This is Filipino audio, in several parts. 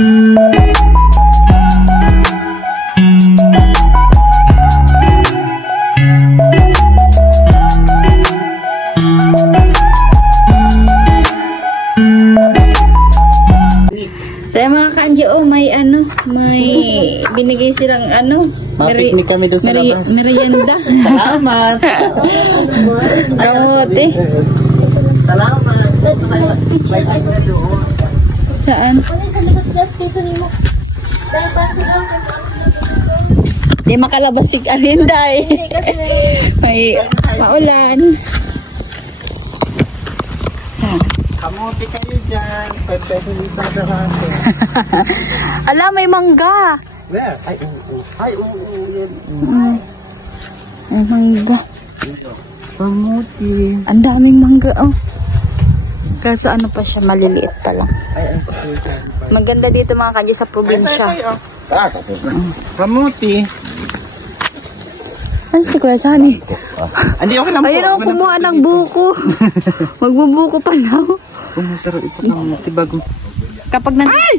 Saya mga kanji, oh, may binigay silang Mapiknik kami doon sa labas. Merienda. Salamat. Kamote. Salamat. Saan? Di makalabas si Alinda eh. May maulan. Kamote kayo dyan. 5 pesos isa dahati. Ala, may mangga. Where? Ay, oo. Ay, oo. Yan. May mangga. Kamote. Ang daming mangga, oh. Kaso ano pa siya, maliliit pa lang. Ay. Maganda dito mga kanji sa probinsya. Tapos na. Kamote. Ano si Kuya Sani? Hindi, okay lang po. Ayun ako, kumuha ng buko. Magbubuko pa lang. Masarap ito kamote bagong... Kapag Ay!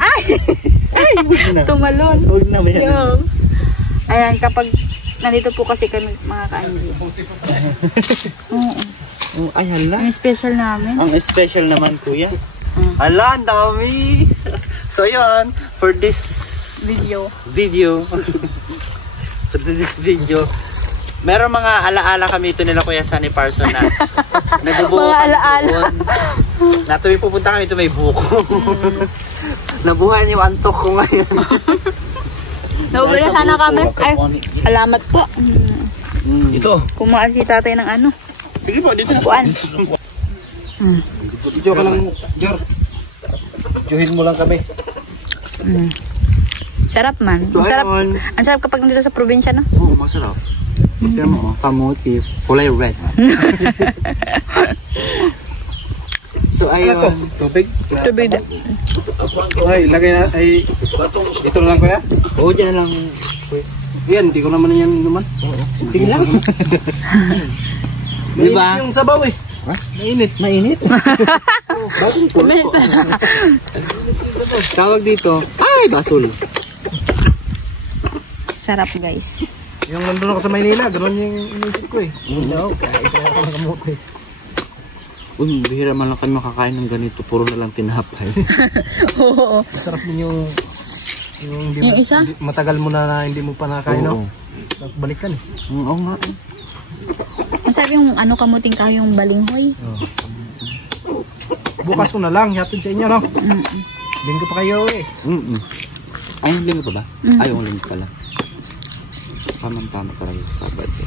Tumalon. Huwag na ba yan? Ayan, kapag nandito po kasi kami mga kanji. Ay, hala. Ang special namin. Ang special naman, kuya. Hala, ang dami. So, yun. For this video. Meron mga alaala kami ito nila Kuya Sunny Parson na nagbubuo mga alaala. Na tuwing pupunta kami ito may buko. Nabuhay yung antok ko ngayon. Naubala sana kami. Ay, alamat po. Ito. Kumain si tatay ng ano. Sige po, dito na po. Kuan. Video ka lang, Jor. Juhin mo lang kami. Sarap man. Ang sarap kapag nandito sa probinsya, no? Oo, masarap. Tignan mo, kamote, kulay red. So, ayun. Tubig? Tubig. Ay, lagay na, ay, dito na lang kuya? Oo, dyan lang. Yan, hindi ko naman yan naman. Sige lang. Diba? Yung sabaw eh. Ha? Mainit. Mainit? Bagong pulpo. Tawag dito, ay, basol. Sarap, guys. Yung nandun ako sa Maynila, gano'n yung inisip ko eh. No, kaya ito ako ng kamote. Bihira man lang kami makakain ng ganito, puro na lang tinapay. Oo. Masarap din yung yung isa? Matagal mo na hindi mo pa nakakain, no? Balikan eh. Oo nga. Masarap yung kamuting kayo yung balinghoy. Bukas ko na lang, hatid sa inyo, no? Linggo pa kayo eh. Ay, linggo pa ba? Ay, yung linggo pala. Tama-tama pala yung Sabado.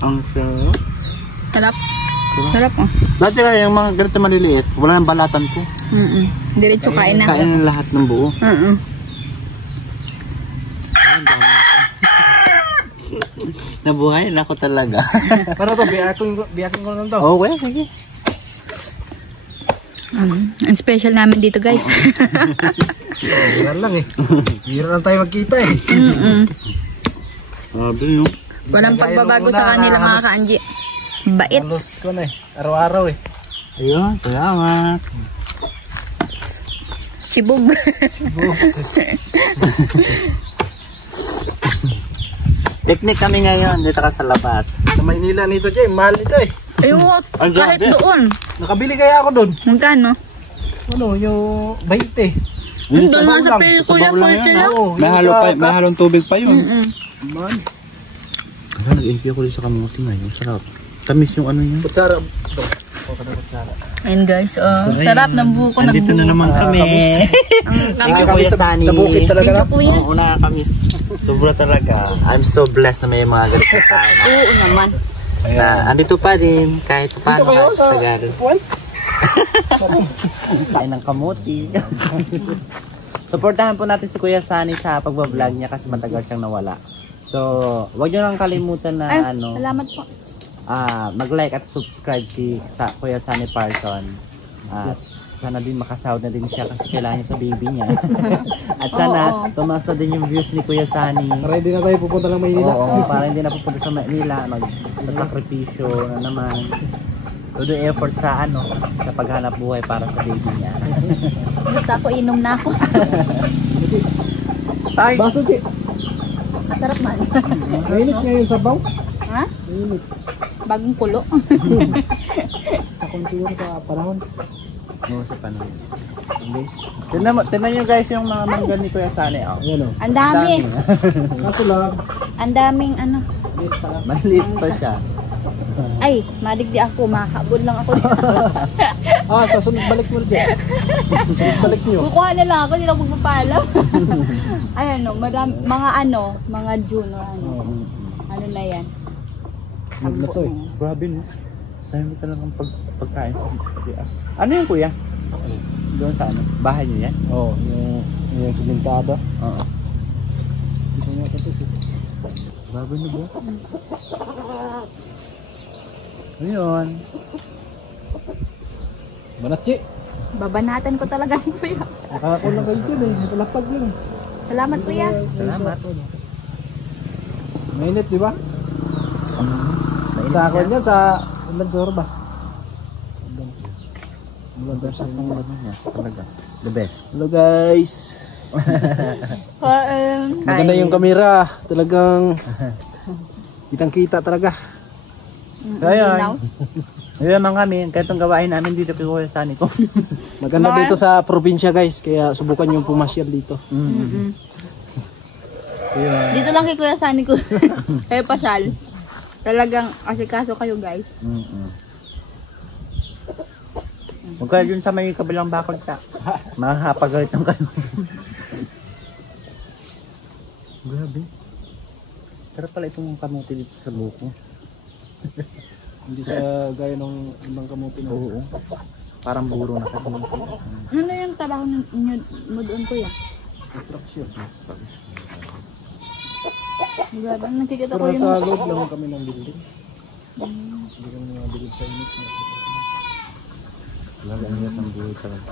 Ang sarap. Sarap. Sarap, oh. Dati kaya yung mga ganito maliliit, wala nang balatan ko. Diretso kain na. Kain na lahat ng buo. Nabuhay na ako talaga. Pero to, biyakin ko lang to. Okay, sige. Ang special namin dito, guys. Bira lang eh. Bira lang tayo magkita eh. Sabi no. Walang pagbabago sa kanila mga kaanji. Bait. Halos ko na eh. Araw-araw eh. Ayun, salamat. Sibog. Picnic kami ngayon dito ka sa labas. Sa Maynila nito dyan, mahal nito eh. Ayun, kahit doon. Nakabili kaya ako doon. Magkano? Ano, yung 20. Doon nga sa Kuya, 40 lang. May halong tubig pa yun. Man. Nag-enjoy ko rin sa kamuti ngayon. Sarap. Tamis yung ano yun. Kutsara. Ayun guys, sarap ng buko. Nandito na naman kami. Thank you Kuya Sunny. Sa bukid talaga na. Oo na kami. Sobra talaga. I'm so blessed na may mga ganito tayo. Oo naman. Na andito pa din kahit paano ka sa Tagal. Kain ng kamuti. Supportahan po natin si Kuya Sunny sa pagbablog niya kasi matagal siyang nawala. So, wag niyo lang kalimutan na salamat po. Mag-like at subscribe sa Kuya Sunny Parson. At sana din makasahod na din siya kasi kailangan niya sa baby niya. At sana tumaas na din yung views ni Kuya Sunny. Ready na tayo pupunta lang Maynila. Oo, para hindi na pupunta sa Maynila. Magsakripisyo na naman. todo effort sa sa paghanap buhay para sa baby niya. Basta ako, inom na ako. Ay! Baso, di. Sarap man. Mainit ngayon sabaw. Ha? Mainit. Bagong kulo. Sa kontiyon sa panahon. Oo, sa panahon. Tignan nyo guys yung mga mangga ni Kuya Sunny. Oh. Ayan o. Ang dami. Kaso lang. Ang daming ano. Maliit pa siya. Ay, madigdi ako. Mahabol lang ako dito. Sa sunod balik mo dyan. Sunod balik nyo. Kukuha na lang ako. Hindi lang magpapaalam. Ay, mga June or ano. Ano na yan. Sunod na to eh. Grabe no. Tayo mo talagang pagkain sa Kuya. Ano yung Kuya? Doon sa bahay niyo yan? Oo, yung simentado. Oo. Ito nga ito eh. Grabe na ba? Ayun. Banat, Chi. Babanatan ko talaga ni Kuya. Nakakakulang kayo dyan eh. Napalapag yun. Salamat Kuya. Salamat. Mainit, di ba? Sa akin yan, sa Lansor ba? Talaga. The best. Hello guys. Maganda yung kamera. Talagang kitang kita talaga. Ayun. Ayun mga kami. Kahit itong gawain namin dito kay Kuya Sunny ko. Maganda dito sa probinsya guys. Kaya subukan yung pumasyal dito. Dito lang kay Kuya Sunny ko. Kayo pasyal. Talagang asikaso kayo guys. Huwag kayo dun sa may kabilang bakod ta. Mahapagalitan kayo. Grabe. Pero pala itong kamuti dito sa buko. Hindi siya gaya ng ibang kamuti na. Oo. Parang buro na kasi. Ano yung trabaho mo doon Kuya? Attraction. Grabe, nakikita Pero ko yung... sa loob lang kami ng building. Hindi kami mga bilid sa init. Grabe ang hirap ng buhay talaga.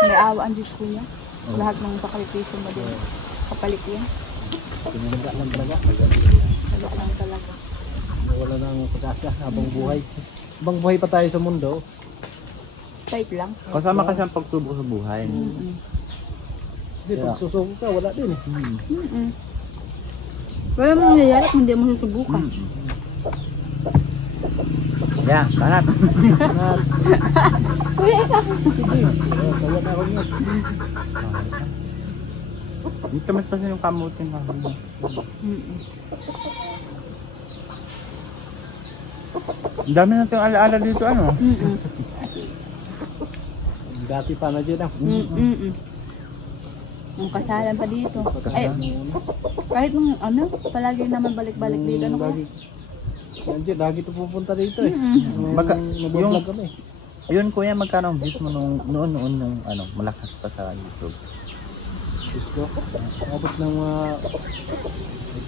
May awa ang Diyos Kuya. Lahat ng sakripisyo mo din. Kapalit yan. Tinanda lang talaga. Salok lang talaga. Nawala ng pag-asa habang buhay. Habang buhay pa tayo sa mundo. Fight lang. Kasama kasi ang pagsubok sa buhay. Kasi pag susuko ka, wala din eh. Wala mong nangyayari kung hindi mo susubukan. Yeah, banat. Kuya, ikaw. Sige, sawa na ako nyo. Dito mas kasi yung kamutin ka. Ang dami natin alaala dito ano. Dati pa na dyan ah. Ang kasalan pa dito. Eh, kahit nung palagi naman balik-balik dito. Ano ba? Si Angie, lagi ito pupunta dito eh. Yung kami. Yun Kuya, magkano ang views mo noon nung malakas pa sa YouTube? Diyos ko, abot ng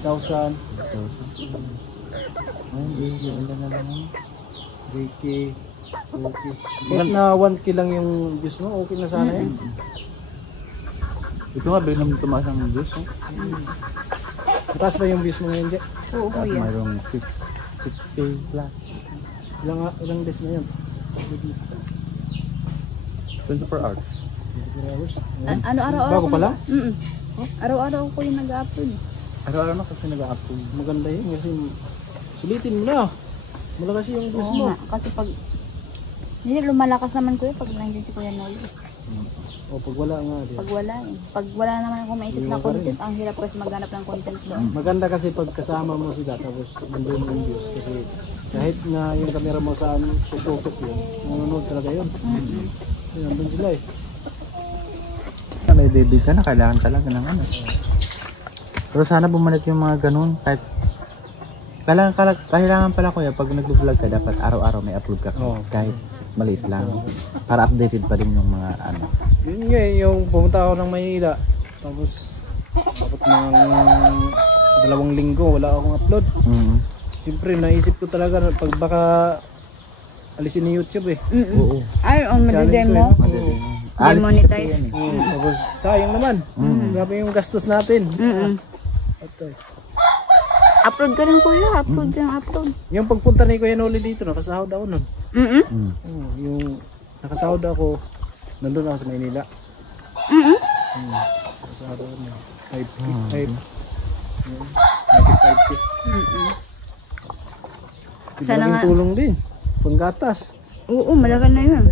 8,000. Ayun, na lang. 3K, 2K. Kahit na 1K lang yung views mo, okay na sana yan. Ito nga, biglang tumaas ang views. Mataas ba yung views mo ngayon, Jack? Oo, Kuya. Mayroong 6K plus. Ilang days na yun? 24 hours. 24 hours. Ano araw-araw? Bago pala? Araw-araw ko yung nag-upload. Araw-araw na kasi nag-upload. Maganda yun kasi sulitin mo na. Malakas yung views mo. Kasi pag hindi lumalakas naman Kuya pag nandiyan si Kuya Noli. O pag wala nga. Pag wala eh. Pag wala naman akong maisip na content, ang hirap kasi maghanap ng content doon. Maganda kasi pag kasama mo sila tapos nandun yung views kasi kahit na yung camera mo saan tututok yun, nanonood talaga yun. Kasi nandun sila eh. May baby ka na, kailangan talaga ng ano. Pero sana bumalik yung mga ganun. Kahit kailangan pala Kuya, pag nag-vlog ka, dapat araw-araw may upload ka. Kahit maliit lang. Para updated pa din yung mga ano. Yun nga yung pumunta ako ng Maynila. Tapos dapat ng 2 linggo wala akong upload. Siyempre naisip ko talaga na pag baka alisin ni YouTube eh. Oo. Ay, madidemo. Demonetize. Tapos sayang naman. Grabe yung gastos natin. Upload ka rin kuya, upload ka upload. Yung pagpunta ni Kuya Noli dito, nakasahod ako nun. Mm. Yung nakasahod ako, nandun ako sa Maynila. Nakasahod ako nun. 5K. Sana nga. Tulong din. Panggatas. Oo, malaki na yun.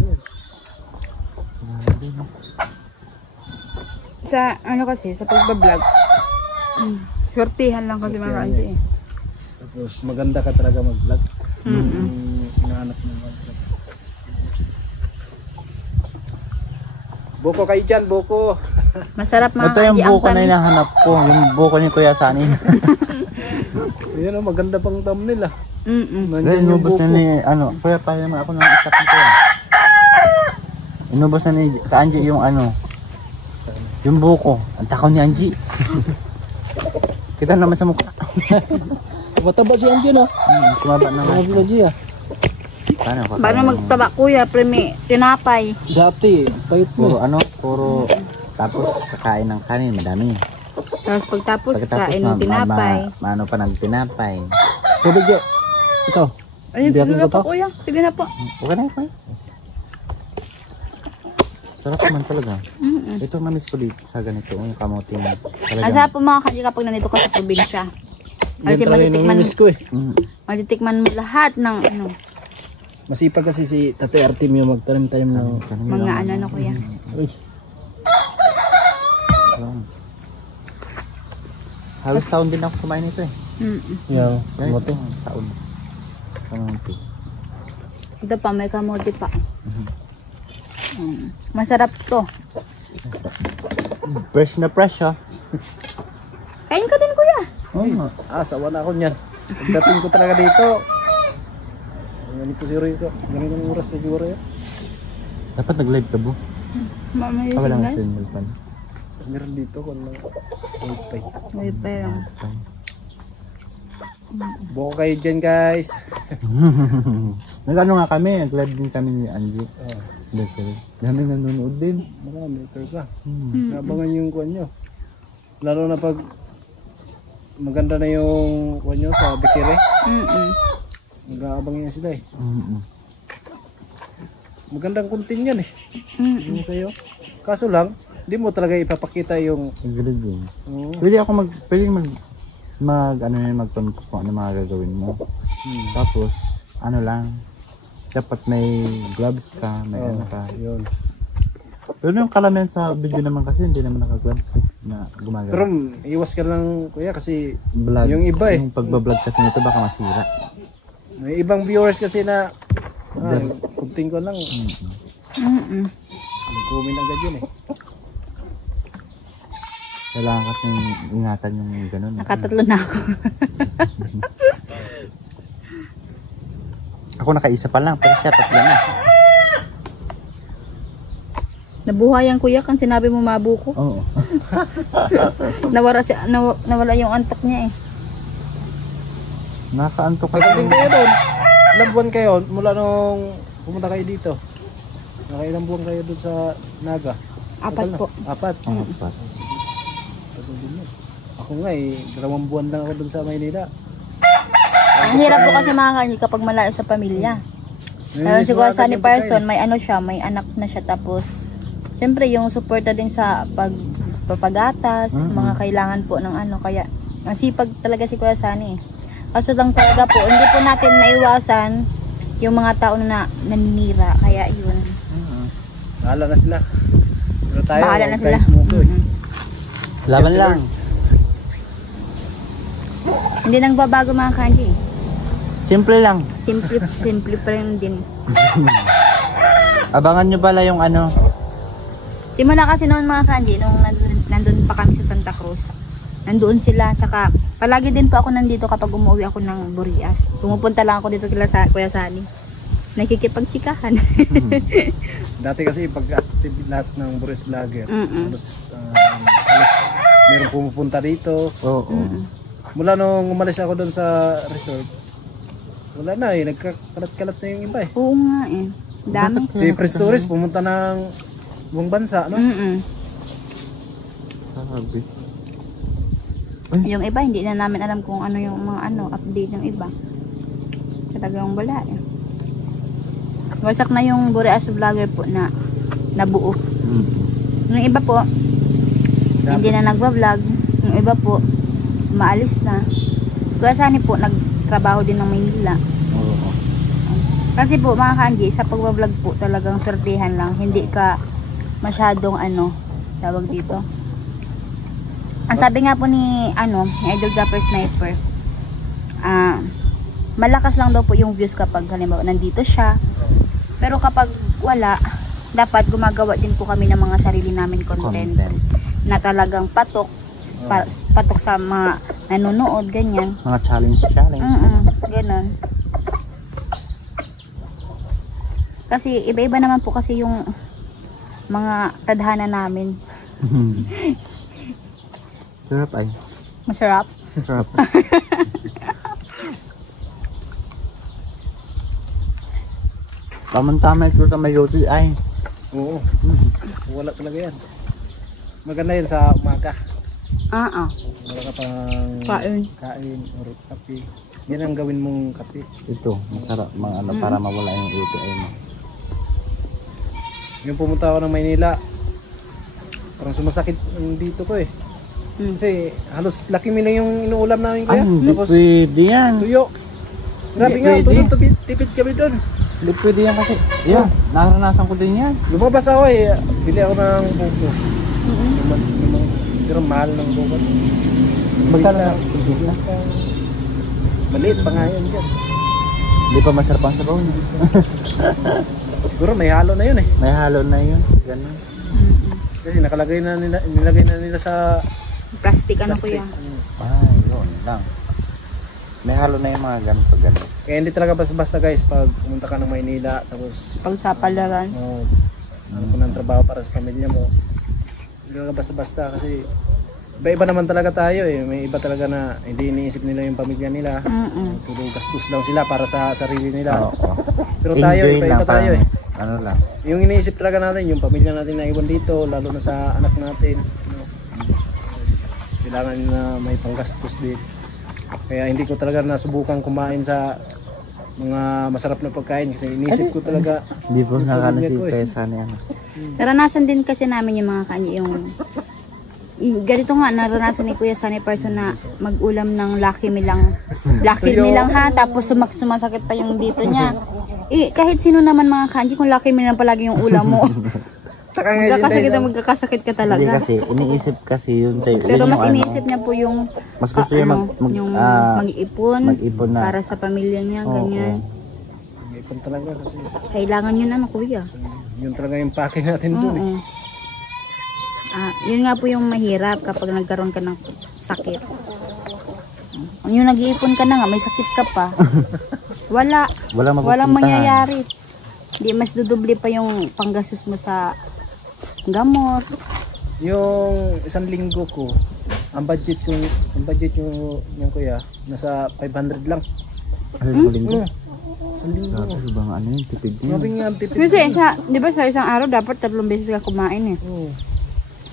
Sa ano kasi, sa pagbablog, swertihan lang kasi mga kanji eh. Tapos maganda ka talaga mag-vlog. Hinahanap mo mag-vlog. Buko kayo dyan, buko. Masarap mga Ito yung kanji, buko na hinahanap ko. Yung buko ni Kuya Sunny. Yan o, maganda pang thumbnail ah. Then, inubos na ni, Kuya, pala naman ako ng isap nito. Inubos na ni, sa Angie yung yung buko. Ang takaw ni Angie. Kita naman sa mukha. Mataba si Angie no? Kumaba naman. Kumaba siya. Paano magtaba kuya, premi, tinapay. Dati, kahit Puro puro tapos kakain ng kanin, madami. Tapos pagtapos kain ng tinapay. Maano pa ng tinapay. tubig dyan. Ito. Ayun, Hindi sige atin na ko po to? kuya, sige na po. Okay na, okay. Sarap naman talaga. Ito mamiss ko dito sa ganito, yung kamote na talagang... Asa po mga kanji kapag nandito ka sa probinsya. Yan Kasi talaga yung namimiss ko eh. matitikman mo lahat ng Masipag kasi si Tate Artim yung magtanim-tanim ng... mga ano kuya. Uy. Halos taon din ako kumain nito eh. Yung Kamote. Taon. Kamote. Ito pa, may kamote pa. Masarap to. Fresh na fresh ha. Kain ka din kuya. Sawa na ako niyan. Pagdating ko talaga dito. Ganito siguro ito. Ganito ng oras siguro yun. Dapat nag-live ka, bro. Mamaya Wala nga signal. signal pa. Meron dito kung ano. Wifi. Wifi lang. Buko kayo dyan guys. Nag-ano nga kami, nag-live din kami ni Angie. Dami nanonood din. Marami, ka. Nabangan yung kuwan nyo. Lalo na pag maganda na yung kuwan nyo sa Bikire. Nag-aabang yan sila eh. Magandang content yan eh. Yung sa'yo. Kaso lang, hindi mo talaga ipapakita yung... Nag-live din. Pwede ako mag-content kung ano mga gagawin mo. Tapos, ano lang, dapat may gloves ka, may ano ka. Yun. Pero yung kalamihan sa video naman kasi, hindi naman naka-gloves na gumagawa. Pero iwas ka lang kuya kasi Vlog, yung iba eh. yung pagbablog kasi nito baka masira. May ibang viewers kasi na kunting ko lang. Mag-comment agad yun eh. Kailangan kasi ingatan yung gano'n. Nakatatlo na ako. Ako nakaisa pa lang, pero siya tatlo na. Nabuhayan kuya kan sinabi mo mabuko. Oo. Nawala yung antok niya eh. Nakaantok ka. Pagdating kayo doon, ilang buwan kayo mula nung pumunta kayo dito? Nakailang buwan kayo doon sa Naga? 4 po. 4? Apat. Ako nga eh, 2 buwan lang ako doon sa Maynila. Ang hirap po kasi mga kanji kapag malayo sa pamilya. Pero siguro sa ni Person, may ano siya, may anak na siya tapos siyempre yung suporta din sa pagpapagatas, mga kailangan po ng ano, kaya ang sipag talaga si Kuya Sunny. Kaso lang talaga po, hindi po natin maiwasan yung mga tao na naninira, kaya yun. Bahala na sila. Pero tayo, Bahala na sila. Laban lang. Hindi nang babago mga kanji. Simple lang. Simple pa rin din. Abangan nyo pala yung ano. Simula kasi noon mga kanji, nung nandun pa kami sa Santa Cruz. Nandoon sila, tsaka palagi din po ako nandito kapag umuwi ako ng Burias. Pumupunta lang ako dito kila Kuya Sunny. Nakikipagtsikahan. Dati kasi pag-active lahat ng Boris Vlogger. Tapos meron pumupunta dito. Oo. Mula nung umalis ako doon sa resort, wala na eh, nagkakalat-kalat na yung iba eh. Oo nga eh. Dami. Si Prince Tourist pumunta ng buong bansa, no? Sabi. Yung iba, hindi na namin alam kung ano yung mga update ng iba. Talagang wala eh. Wasak na yung Boreas Vlogger po na nabuo. Yung iba po, hindi na nagwa-vlog. Yung iba po, maalis na. Kaya sani po, nagtrabaho din ng Maynila. Oo. Kasi po, mga kanji, sa pagwa-vlog po talagang sortihan lang. Hindi ka masyadong tawag dito. Ang sabi nga po ni Idol Gapper Sniper, malakas lang daw po yung views kapag halimbawa nandito siya. Pero kapag wala, dapat gumagawa din po kami ng mga sarili namin content. Na talagang patok sa mga nanonood, ganyan. Mga challenge. Ganon. Kasi iba-iba naman po kasi yung mga tadhana namin. Sarap ay. Masarap. Sarap. Tama-tama ito sa mayote ay. Oo. Wala talaga yan. Maganda yan sa umaga. Wala ka pang kain or kape. Yan ang gawin mong kape. Ito, masarap para mawala yung UTI mo. Yung pumunta ako ng Maynila, parang sumasakit dito ko eh. Kasi halos laki mi lang yung inuulam namin kaya. Hindi pwede yan. Tuyo. Grabe nga, tipid kami doon. Hindi pwede yan kasi. Yeah, naranasan ko din yan. Lumabas ako eh. Bili ako ng buko. Pero mahal ng buko. Magkano lang? Maliit pa nga yun dyan. Hindi pa masarap ang sabaw niya. Siguro may halo na yun eh. May halo na yun. Ganun. Kasi nilagay na nila sa plastic. Po yan. Ay, yun lang. May halo na yung mga ganito. Kaya hindi talaga basta guys pag pumunta ka ng Maynila tapos pagsapalaran. Ano po ng trabaho para sa pamilya mo. Hindi talaga basta kasi iba naman talaga tayo eh. May iba talaga na hindi iniisip nila yung pamilya nila. Puro gastos lang sila para sa sarili nila. Pero tayo, iba tayo eh. Ano lang. Yung iniisip talaga natin, yung pamilya natin na iwan dito, lalo na sa anak natin. Kailangan na may panggastos din. Kaya hindi ko talaga nasubukan kumain sa mga masarap na pagkain kasi iniisip ko talaga. Hindi po nakakasip kayo sana yan. Naranasan din kasi namin yung mga ganito nga, naranasan ni Kuya Sunny Person na mag-ulam ng Lucky Me lang. Lucky Me lang ha, tapos sumasakit pa yung dito niya. Kahit sino naman mga kanji, kung Lucky Me lang palagi yung ulam mo. Magkakasakit ka talaga. Hindi kasi, iniisip kasi yun. Pero mas iniisip niya po yung mas gusto niya mag-ipon na para sa pamilya niya, ganyan. Mag-ipon talaga kasi kailangan yun Kuya. Yun talaga yung pake natin dun eh. Yun nga po yung mahirap kapag nagkaroon ka ng sakit. Yung nag-iipon ka na nga, may sakit ka pa. Walang mangyayari. Hindi, mas dudubli pa yung panggastos mo sa gamot. Yung 1 linggo ko, ang budget yung kuya, nasa 500 lang. Ano linggo? 1 linggo. Grabe bang ano yun, tipid yun. Kasi di ba sa isang araw dapat 3 beses ka kumain eh.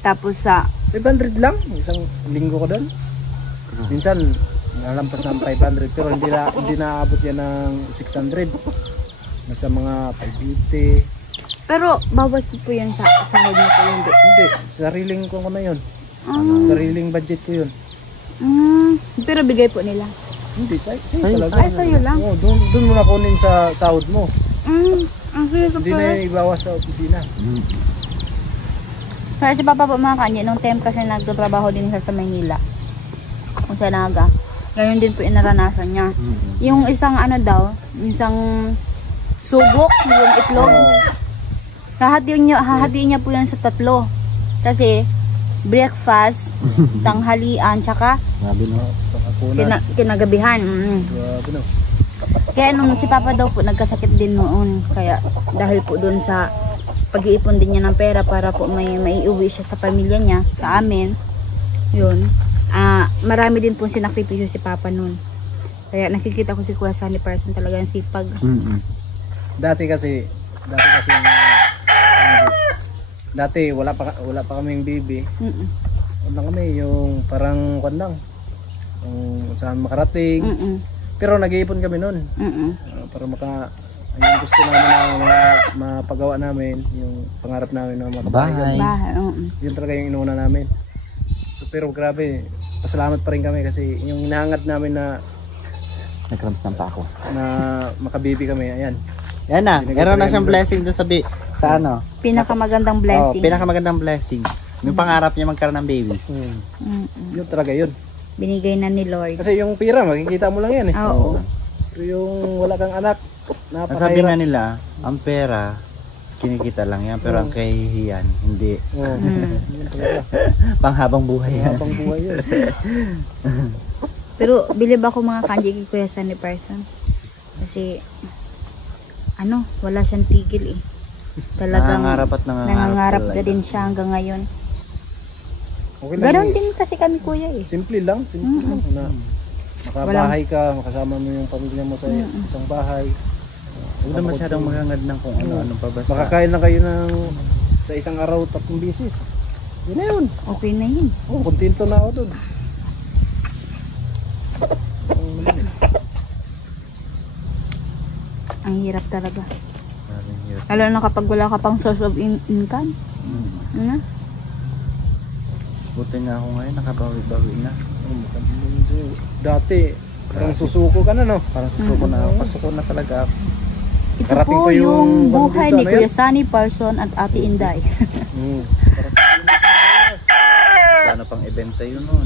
Tapos sa 500 lang, 1 linggo ko doon. Minsan nalampas ng 500 pero hindi naabot yan ng 600. Nasa mga 580. Pero bawas po yan sa sahod mo po yun. Hindi, sariling ko na yun. Sariling budget ko yun. Pero bigay po nila. Hindi, sa'yo talaga. Ay, sa'yo lang. Doon mo na kunin sa sahod mo. Hindi na yung ibawas sa opisina. Kasi si Papa po mga kanyi, nung time kasi nagtatrabaho din siya sa Maynila. Kung sa Naga. Ganyan din po yung naranasan niya. Yung isang isang subok, yung itlog. Hahatiin niya po yan sa 3. Kasi breakfast, tanghalian, tsaka kinagabihan. Kaya nung si Papa daw po nagkasakit din noon. Kaya dahil po dun sa pag-iipon din niya ng pera para po may iuwi siya sa pamilya niya, sa amin. Yun. Marami din po sinakripisyo si Papa noon. Kaya nakikita ko si Kuya Sunny Person talagang sipag. Dati kasi wala pa kaming baby. Wala kami yung parang kung saan makarating. Pero nag-iipon kami noon para yung gusto namin na mapagawa namin, yung pangarap namin na makabahay. Yun talaga yung inuuna namin. So, pero grabe, pasalamat pa rin kami kasi yung inaangat namin na nagkrams ng pa ako na makabibi kami, ayan. Yan na, meron na siyang blessing doon sa ano? Pinakamagandang blessing. Pinakamagandang blessing. Yung pangarap niya magkaroon ng baby. Yun talaga yun. Binigay na ni Lord. Kasi yung pira, makikita mo lang yan eh. Oo. Pero yung wala kang anak, sabi nga nila, ang pera, kinikita lang yan. Pero ang kahihiyan, hindi. Yun talaga. Panghabang buhay yan. Panghabang buhay yan. Pero bilib ako mga kanji kay Kuya Sunny Parson. Kasi, wala siyang tigil eh. Talagang nangangarap na din siya hanggang ngayon. Okay lang. Ganon din kasi kami kuya eh. Simple lang na makabahay ka, makasama mo yung pamilya mo sa isang bahay. Huwag na masyadong maghangad ng kung ano-ano pa basta. Makakain lang kayo sa isang araw 3 beses. Yun na yun. Okay na yun. Kontento na ako dun. Ang hirap talaga. Lalo na kapag wala ka pang source of income. Buti nga ako ngayon, nakabawi-bawi na. Dati, parang susuko ka na, no? Parang susuko na ako. Pasuko na talaga ako. Ito po yung buhay ni Kuya Sunny Parson at Ate Inday. Plano pang ibenta yun nun.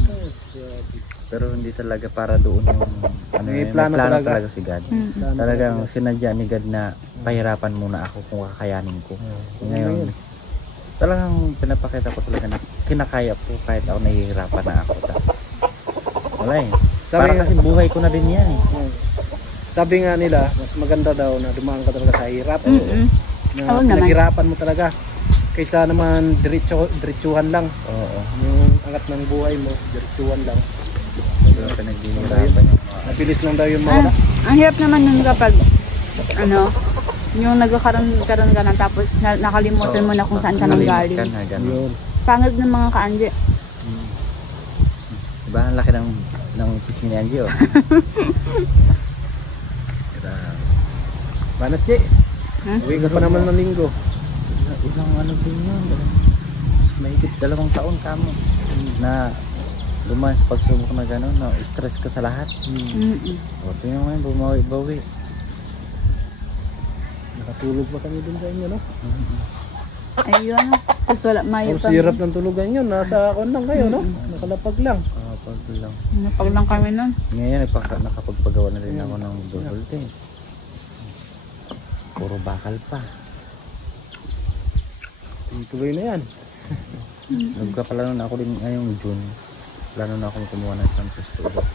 Pero hindi talaga para doon yung may plano talaga si God. Talagang sinadya ni God na pahirapan muna ako kung kakayanin ko. Ngayon, talagang pinapakita ko talaga na kinakaya ko kahit ako nahihirapan na ako. Wala eh. Para kasi buhay ko na din yan eh. Sabi nga nila, mas maganda daw na dumaan ka talaga sa hirap. Na pinaghirapan mo talaga. Kaysa naman diretsuhan lang. Yung angat ng buhay mo, diretsuhan lang. Mabilis lang daw yung mga ang hirap naman nun kapag yung nagkakaroon ka na tapos nakalimutan mo na kung saan ka nang galing. Pangit ng mga ka-Angie. Diba ang laki ng pisngi ni Angie oh. Banat Che, uwi ka pa naman ng linggo. Isang din yun, mahigit 2 taon kamo na lumas pagsubok na gano'n, stress ka sa lahat. O tingnan mo yun, bumawi-bawi. Nakatulog pa kami dun sa inyo, no? Ayun, tapos wala mayroon. Ang sirap ng tulugan yun, nasa akon lang kayo, no? Nakalapag lang. Napag lang kami nun. Ngayon, nakapagpagawa na rin ako ng dodolte. Puro bakal pa. Tuloy na yan. Nagkapala nun ako din ngayong June. Plano na akong kumuha ng isang pwesto ulit.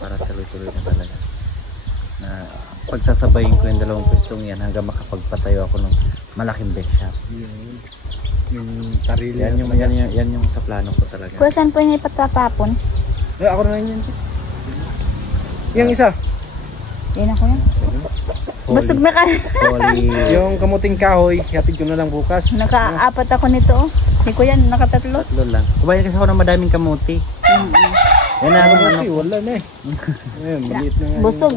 Para tuloy-tuloy na talaga. Na pagsasabayin ko yung 2 pwestong yan hanggang makapagpatayo ako ng malaking bake shop. Yung sarili. Yan yung sa plano ko talaga. Kung saan po yung ipatatapon? Ako na yan. Yung isa. Yan ako yan. Bastog na ka. Yung kamuting kahoy, hatid ko na lang bukas. Naka-4 ako nito oh. Si Kuya naka-3. 3 lang. Kumain kasi ako ng madaming kamuti. Yan na wala na eh. Ayun, maliit na nga. Busog.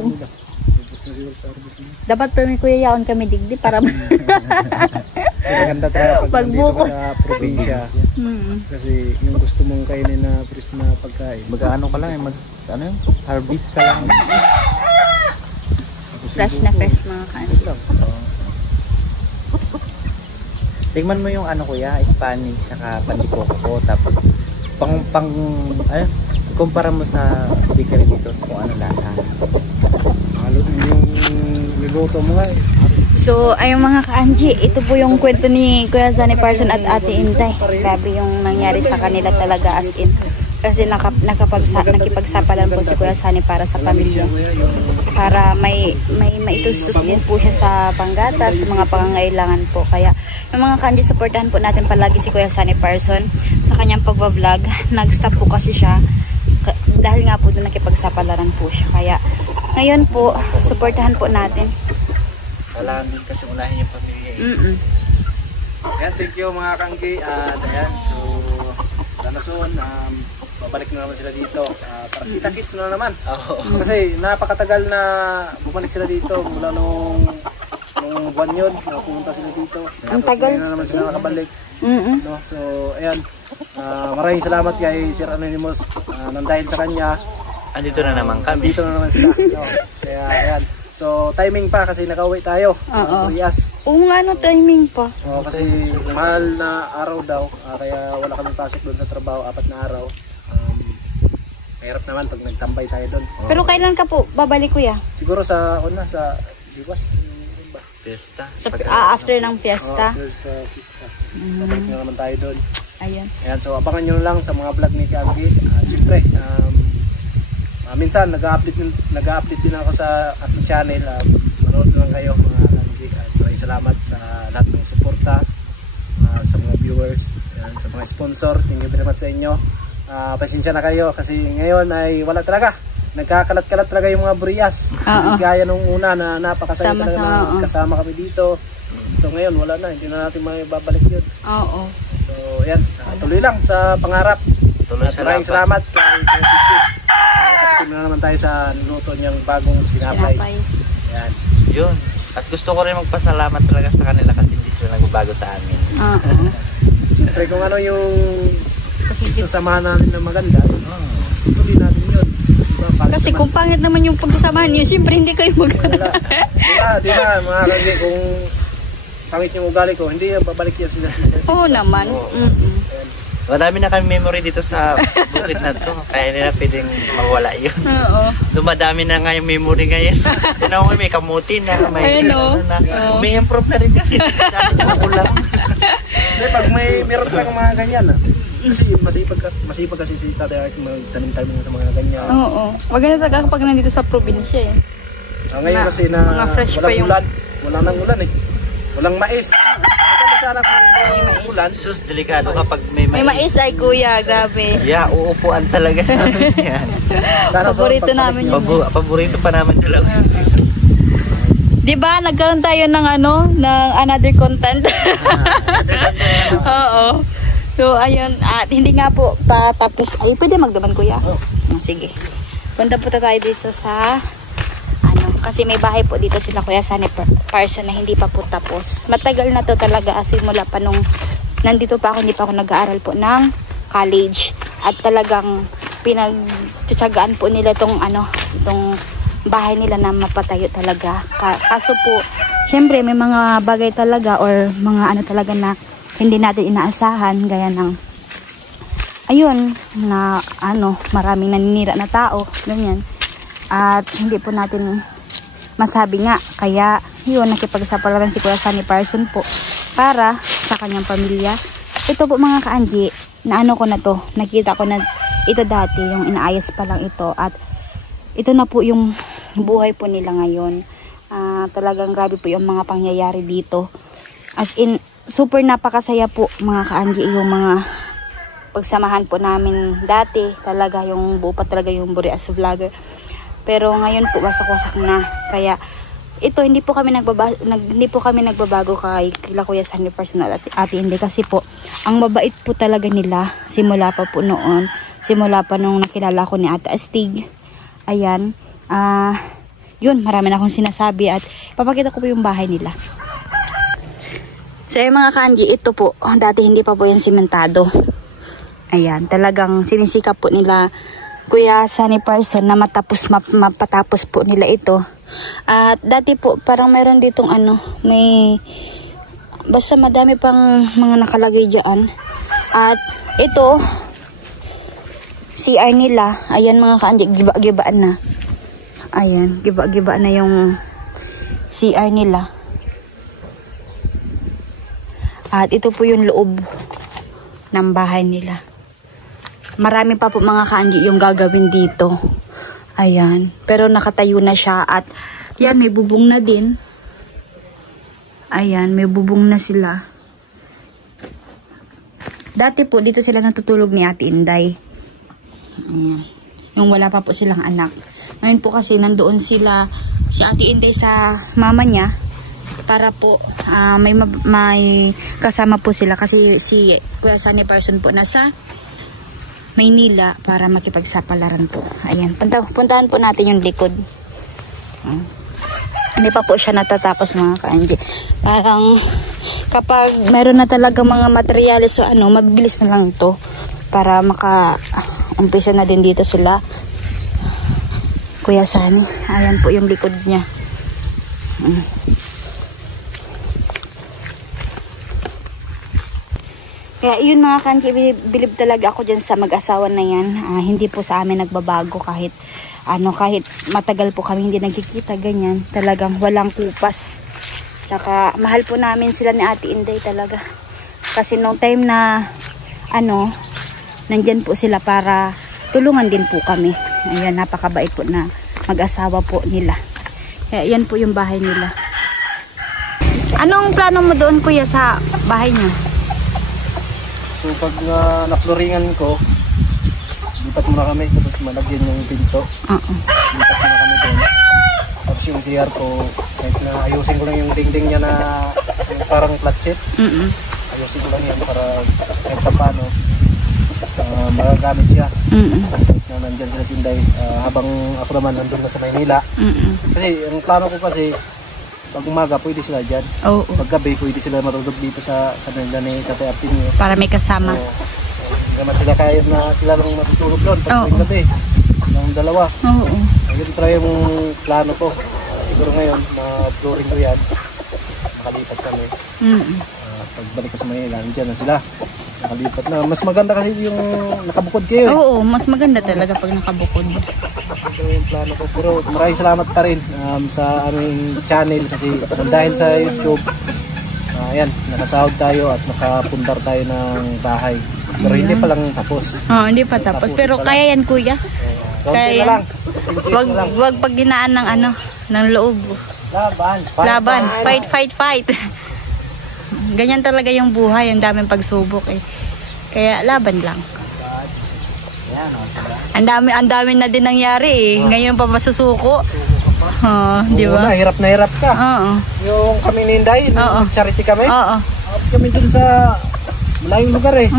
Dapat pa may Kuya yaon kami digdi para maganda tayo pag dito sa probinsya. Kasi yung gusto mong kainin na fresh na pagkain. Mag-ano ka lang harvest ka lang. Fresh na fresh mga kanin. Tingnan mo yung kuya, Spanish saka pandikoko ko, tapos kumpara mo sa bakery dito kung ano lasa. Yung niluto mo nga eh. So, ayun mga ka-Angie, ito po yung kwento ni Kuya Sunny Parson at Ate Inday. Grabe yung nangyari sa kanila talaga as in. Kasi nakipagsapalan po si Kuya Sunny para sa pamilya. Para may maitustos din po siya sa panggatas, sa mga pangangailangan po. Kaya yung mga kanji, supportahan po natin palagi si Kuya Sunny Parson sa kanyang pagbablog. Nag-stop po kasi siya dahil nga po doon nakipagsapalaran po siya. Kaya ngayon po, supportahan po natin. Kailangan din kasi ulahin yung pamilya. Ayan, thank you mga kanggi. Ayan, so sana soon babalik na naman sila dito. Para kita-kits na naman. Kasi napakatagal na bumalik sila dito mula nung buwan yun, pumunta sila dito. Ang tagal. Na naman sila nakabalik. No? So, ayan. Maraming salamat kay Sir Anonymous. Nang dahil sa kanya, andito na naman kami. Dito na naman sila. No? Kaya, ayan. So, timing pa kasi nakauwi tayo. Yes. Oo nga, no, timing pa. Kasi mahal na araw daw. Kaya wala kami pasok doon sa trabaho, 4 na araw. Mahirap naman pag nagtambay tayo doon. Pero kailan ka po babalik, kuya? Siguro sa Diwas. Fiesta. After ng fiesta? After sa fiesta. Babalik na naman tayo doon. Ayan. Ayan, so abangan nyo lang sa mga vlog ni Kanji. Siyempre, minsan nag-update din ako sa ating channel. Manood lang kayo mga Kanji. Maraming salamat sa lahat ng suporta, sa mga viewers, sa mga sponsor. Thank you very much sa inyo. Pasensya na kayo kasi ngayon ay wala talaga. Nagkakalat-kalat talaga yung mga Brias. Gaya nung una na napakasaya talaga na kasama kami dito. So ngayon wala na, hindi na natin babalik yun. So ayan, tuloy lang sa pangarap. Maraming salamat kay Tichi. Na naman tayo sa luto niyang bagong tinapay. Ayan. Yun. At gusto ko rin magpasalamat talaga sa kanila kasi hindi sila nagbabago sa amin. Siyempre kung ano yung sasamahan natin na maganda, tuloy natin yun. Kasi kung pangit naman yung pagsasamahan niyo, siyempre hindi kayo maganda. Di ba mga Kanji, kung pangit yung ugali ko, hindi babalik yan sila. Oo naman. Marami na kami memory dito sa bukid na to. Kaya hindi na pwedeng mawala yun. Dumadami na nga yung memory ngayon. Tinaw ko may kamuti na. May improve na rin kami. Pag meron kang mga ganyan kasi masipag kasi si Tatay Art magtanim-tanim sa mga ganyan. Maganda talaga kapag nandito sa probinsya eh. Ngayon kasi na walang ulan. Wala nang ulan eh. Walang mais. Maganda sana kung may ulan. Sus, delikado kapag may mais. May mais ay kuya, grabe. Yeah, uupuan talaga namin yan. Paborito namin yun. Paborito pa namin talaga. Diba, nagkaroon tayo ng ng another content. Oo. So, ayun, at hindi nga po tapos. Ay, pwede magdaman, kuya? Sige. Punta po tayo dito sa, kasi may bahay po dito sila, Kuya Sunny Parson, na hindi pa po tapos. Matagal na to talaga, simula pa nung nandito pa ako, hindi pa ako nag-aaral po ng college. At talagang pinagtsatsagaan po nila itong bahay nila na mapatayo talaga. Kaso po, syempre may mga bagay talaga or mga talaga na hindi natin inaasahan, gaya ng ayun na maraming naninira na tao, ganyan. At hindi po natin masabi nga, kaya yun, nakipagsapalaran si Kuya Sunny Parson po para sa kanyang pamilya. Ito po mga Kanji, na ko na to, nakita ko na ito dati, yung inaayos pa lang ito, at ito na po yung buhay po nila ngayon. Talagang grabe po yung mga pangyayari dito, as in super napakasaya po mga Kanji, yung mga pagsamahan po namin dati, talaga yung buo pa talaga yung Brias Vlogger. Pero ngayon po wasak-wasak na. Kaya ito hindi po kami nagbabago kay Kuya Sunny Parson at Ate Inday, kasi po ang mabait po talaga nila simula pa po noon, simula pa nung nakilala ko ni Ate Astig. Ayan, yun, marami na akong sinasabi at papakita ko po yung bahay nila. So mga Kanji, ito po, dati hindi pa po yan simentado. Ayan, talagang sinisikap po nila Kuya Sunny Parson na mapatapos po nila ito. At dati po, parang meron ditong basta madami pang mga nakalagay dyan. At ito, CR nila, ayan mga Kanji, giba-gibaan na. Ayan, giba-gibaan na yung CR nila. At ito po yung loob ng bahay nila. Marami pa po mga Kanji yung gagawin dito. Ayan. Pero nakatayo na siya. At yan, may bubong na din. Ayan, may bubong na sila. Dati po, dito sila natutulog ni Ate Inday. Ayan. Yung wala pa po silang anak. Ngayon po kasi nandoon sila, si Ate Inday sa mama niya. Para po may kasama po sila kasi si Kuya Sunny Parson po nasa Maynila para makipagsapalaran po. Ayan, puntahan po natin yung likod. Hindi pa po siya natatapos mga ka-NJ. Parang kapag meron na talaga mga materyales o ano, mabilis na lang to para maka-umpisa na din dito sila. Kuya Sunny, ayan po yung likod niya. Kaya yun mga ka-NJ, bilib talaga ako dyan sa mag-asawa na yan. Hindi po sa amin nagbabago kahit kahit matagal po kami hindi nagkikita, ganyan. Talagang walang kupas. Saka mahal po namin sila ni Ate Inday talaga. Kasi nung time na nandyan po sila para tulungan din po kami. Ayan, napakabait po na mag-asawa po nila. Kaya yan po yung bahay nila. Anong plano mo doon, kuya, sa bahay niyo? So pag na-floringan ko, lipat muna kami tapos malagyan yung pinto. Lipat muna kami doon. Tapos yung CR ko, kahit na ayusin ko lang yung dingding niya na yung parang flat sheet. Ayusin ko lang yan para kahit pa paano magagamit siya. Kahit na nandyan sila Sinday habang ako naman nandun na sa Maynila. Kasi ang plano ko kasi pag umaga pwede sila dyan. Pag gabi pwede sila marunod dito sa kanila ni Tatay Artinio. Para may kasama. Hindi naman sila kaya na sila lang matutulog doon pag gabi. Ng dalawa. Yun try yung plano ko. Siguro ngayon na-flooring ko yan. Makalipat kami. Pagbalik ka sa Manila, dyan na sila. Nakalipat na. Mas maganda kasi yung nakabukod kayo. Oo, mas maganda talaga pag nakabukod. Ito yung plano ko. Pero maraming salamat pa rin sa aming channel kasi dahil sa YouTube, ayan, nakasahod tayo at nakapundar tayo ng bahay. Pero hindi pa lang tapos. Hindi pa tapos. Pero kaya yan, kuya. Kaya lang. Wag pag ginaan ng ng loob. Laban. Fight. Ganyan talaga yung buhay, ang daming pagsubok eh. Kaya laban lang. Ang dami na din nangyari eh. Ngayon pa masusuko. Di ba? Hirap na hirap ka. Yung kami ni Inday, charity kami. Kami dun sa malayong lugar eh.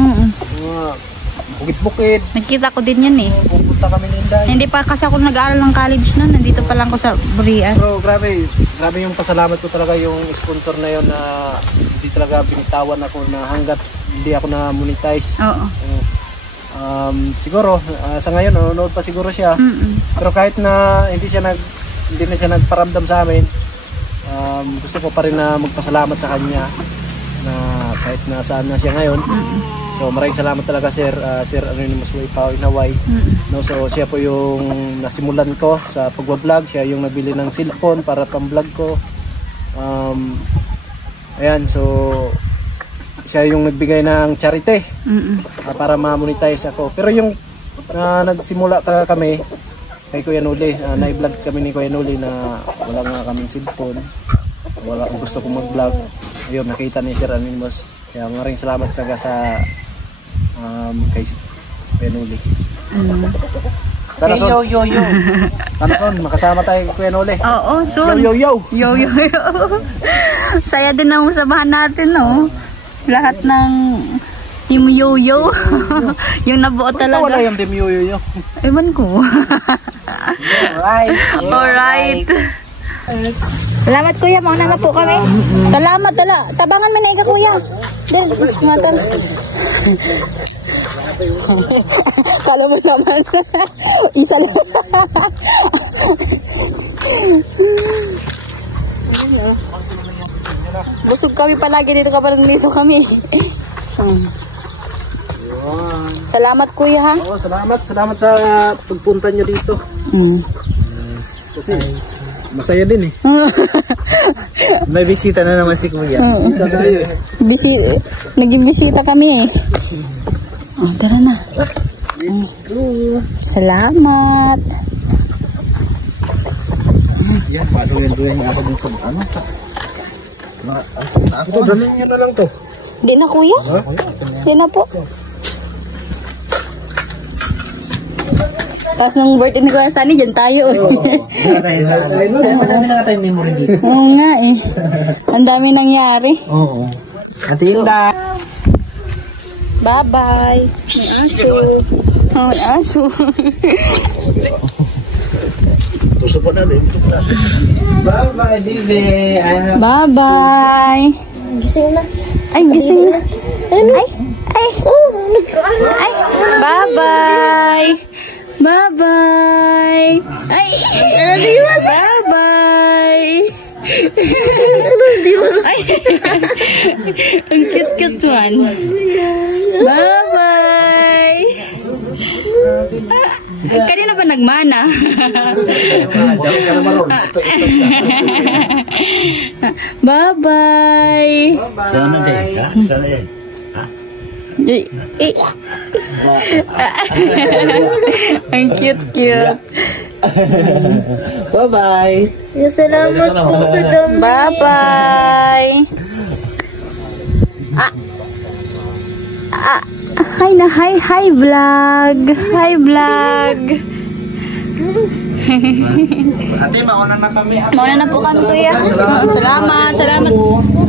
Bukit-bukit. Nakita ko din yan eh. Pupunta kami ni Inday. Hindi pa kasi ako nag-aaral ng college na. Nandito pa lang ako sa Burian. Pero grabe yung pasalamat ko talaga yung sponsor na yun na hindi talaga binitawan ako na hanggat hindi ako na monetize. Siguro sa ngayon nanonood pa siguro siya. Pero kahit na hindi na siya nagparamdam sa amin, gusto ko pa rin na magpasalamat sa kanya na kahit na saan na siya ngayon. So maraming salamat talaga Sir Anonymous Way Pao in Hawaii. So siya po yung nasimulan ko sa pagwa-vlog, siya yung nabili ng cellphone para pang-vlog ko. Ayan, so siya yung nagbigay ng charity para ma-monetize ako. Pero yung nagsimula kami kay Kuya Noli, na-vlog kami ni Kuya Noli na wala nga kaming cellphone, wala akong gusto kong mag-vlog. Ayun, nakita ni Sir Anonymous. Kaya maraming salamat talaga sa kay Kuya Noli. Sana son, sana son, makasama tayo kay Kuya Noli. Oo, soon. Yo. Saya din ang usabahan natin, no? Lahat ng Team Yo-Yo. Yung nabuo talaga. Wala yung Team Yo. Ewan ko. Alright. Salamat kuya, mauna na po kami. Salamat tala. Tabangan man na kuya. Din, matan. Kala mo naman. Isa lang. Busog kami palagi dito kapag dito kami. Salamat kuya ha. Oo, salamat sa pagpunta niyo dito. Kasi masaya din eh. May bisita na naman si Kuya. Bisita tayo eh. Naging bisita kami eh. Tara na. Let's go. Salamat. Yan, paluin-luin nga ako dito. Ano? Ito, dalhin nyo na lang to. Di na kuya? Di na po. Tapos nung birthday ni Kuya Sunny, dyan tayo. Madami na nga tayong memory dito. Oo nga eh. Ang dami nangyari. Oo. Matinda. Bye-bye. May aso. Oh, aso. Tusok na din. Bye-bye, Bibi. Bye-bye. Gising na. Ay, gising na. Ay. Ay. Bye-bye. Bye-bye. Ay. Bye-bye. Ay. Ang cute-cute man. Bye-bye. Kanina ba nagmana? Bye-bye. Sana din, ha? Sana din. Ang cute-cute. Bye-bye. Salamat po sa dami. Bye-bye. Hi na, hi vlog. Hi vlog. Ate, mauna na kami. Mauna na po kami, kuya. Salamat.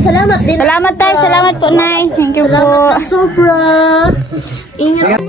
Salamat din. Salamat tayo. Salamat po, Nay. Thank you po. Sobra. Ingat.